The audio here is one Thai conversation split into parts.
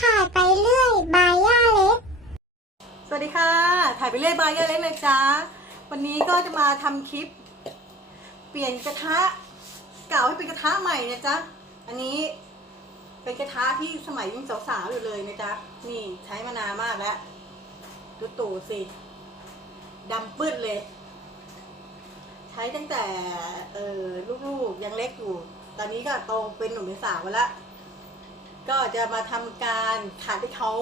ถ่ายไปเรื่อยบายย่าเล็ก สวัสดีค่ะ ถ่ายไปเรื่อยบายยอะเล็กเลยจ้าวันนี้ก็จะมาทำคลิป เปลี่ยนกระทะเก่าให้เป็นกระทะใหม่นะจ๊ะ อันนี้เป็นกระทะที่สมัยยังสาวๆอยู่เลยนะจ๊ะ นี่ใช้มานานมากแล้วดูตู่สิดำปื้ดเลย ใช้ตั้งแต่เออลูกๆยังเล็กอยู่ ตอนนี้ก็โตเป็นหนุ่มเป็นสาวแล้ว ก็จะมาทำการขัดให้เขา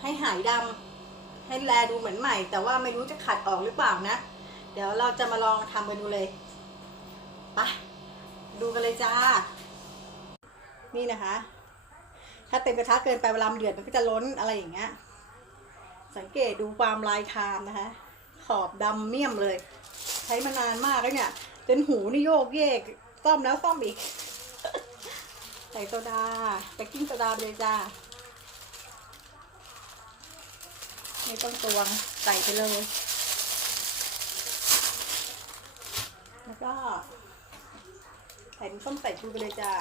ให้หายดำให้แลดูเหมือนใหม่ แต่ว่าไม่รู้จะขัดออกหรือเปล่านะ เดี๋ยวเราจะมาลองทำกันดูเลยไปดูกันเลยจ้า นี่นะคะ ถ้าเต็มกระทะเกินไปเวลามันเดือดมันก็จะล้นอะไรอย่างเงี้ย สังเกตดูความลายคามนะคะ ขอบดำเมี่ยมเลย ใช้มานานมากแล้วเนี่ยจนหูนี่โยกเยกซ่อมแล้วซ่อมอีก ใส่โซดาเบกกิ้งโซดาไปเลยจ้าไม่ต้องตวงใส่ไปเลย แล้วก็ใส่น้ำส้มใส่ชูไปเลยจ้า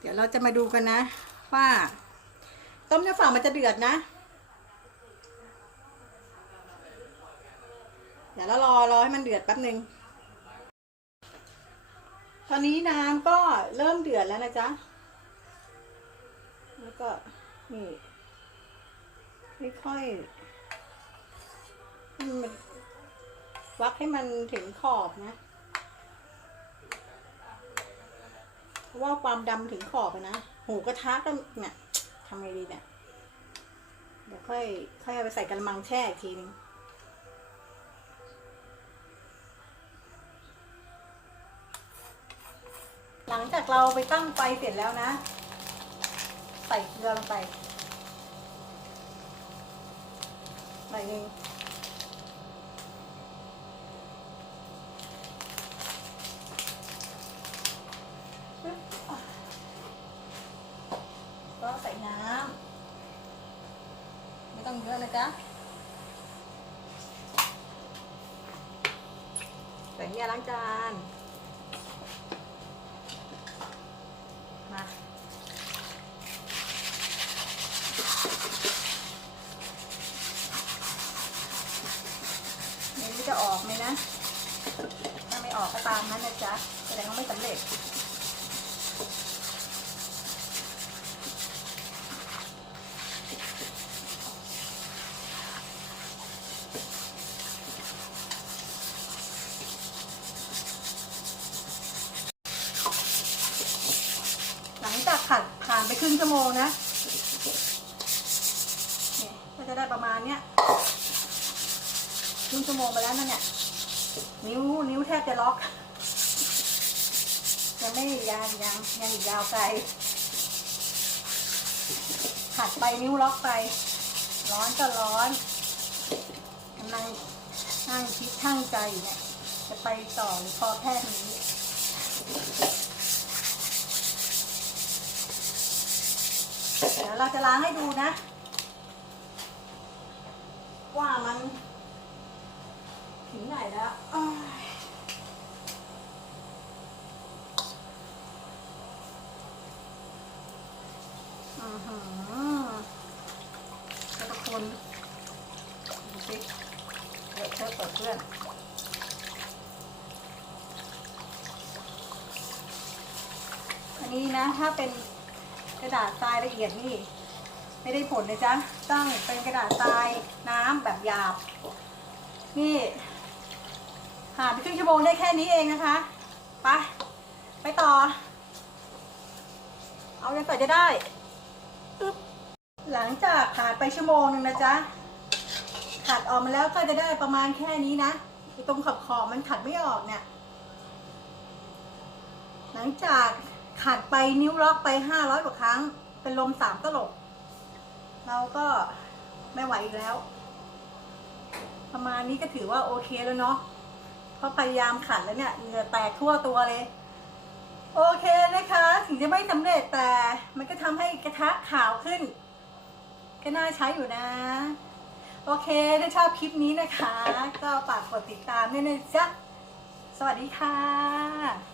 เดี๋ยวเราจะมาดูกันนะ ว่าต้มเนื้อฝ่ามันจะเดือดนะ เดี๋ยวเรารอรอให้มันเดือดแป๊บหนึ่ง ตอนนี้น้ำก็เริ่มเดือดแล้วนะจ๊ะ แล้วก็นี่ค่อยๆมันวักให้มันถึงขอบนะเพราะว่าความดำถึงขอบนะ หูกระทะก็เนี่ยทำไงดีเนี่ย เดี๋ยวค่อย ค่อยเอาไปใส่กระมังแช่อีกทีนึง ลังจากเราไปตั้งไฟเสร็จแล้วนะ ใส่เกลือลงไปหน่อยนึงก็ใส่น้ำไม่ต้องเยอะนะจ๊ะใส่เนี่ยล้างจาน มา ไม่รู้ จะออกไหมนะ ถ้าไม่ออกก็ตามนั้นนะจ๊ะแสดงว่าไม่สำเร็จ หลังจากขัดผ่านไปครึ่งชั่วโมงนะเนี่ยก็จะได้ประมาณเนี้ย ครึ่งชั่วโมงไปแล้วนั่นเนี่ย นิ้วนิ้วแทบจะล็อก ยังไม่ยังยังยังอีกยาวไกลขัดไปนิ้วล็อกไป ร้อนก็ร้อนกำลังนั่งคิดทั้งใจเนี่ย จะไปต่อหรือพอแค่นี้เดี๋ยวเราจะล้างให้ดูนะ ว่ามัน ถึงไหนแล้วอ้ายอือหือกระคนดูสิเดี๋ยวเชิญเปิดเพื่อน อันนี้นะถ้าเป็นกระดาษทรายละเอียดนี่ ไม่ได้ผลนะจ๊ะ ต้องเป็นกระดาษทรายน้ำแบบหยาบนี่ ผ่านไปครึ่งชั่วโมงได้แค่นี้เองนะคะไปไปต่อ เอายังใส่จะได้ หลังจากผ่านไปชั่วโมงหนึ่งนะจ๊ะขัดออกมาแล้วก็จะได้ประมาณแค่นี้นะตรงขอบขอบมันขัดไม่ออกเนี่ย หลังจากขัดไปนิ้วล็อกไปห้าร้อยกว่าครั้ง เป็นลมสามตลบ เราก็ไม่ไหวอีกแล้ว ประมาณนี้ก็ถือว่าโอเคแล้วเนาะ ราะพยายามขัดแล้วเนี่ยเหงื่อแตกทั่วตัวเลย โอเคนะคะ ถึงจะไม่สำเร็จแต่มันก็ทำให้กระทะขาวขึ้น ก็น่าใช้อยู่นะ โอเคถ้าชอบคลิปนี้นะคะ ก็ฝากกดติดตามด้วยนะจ๊ะสวัสดีค่ะ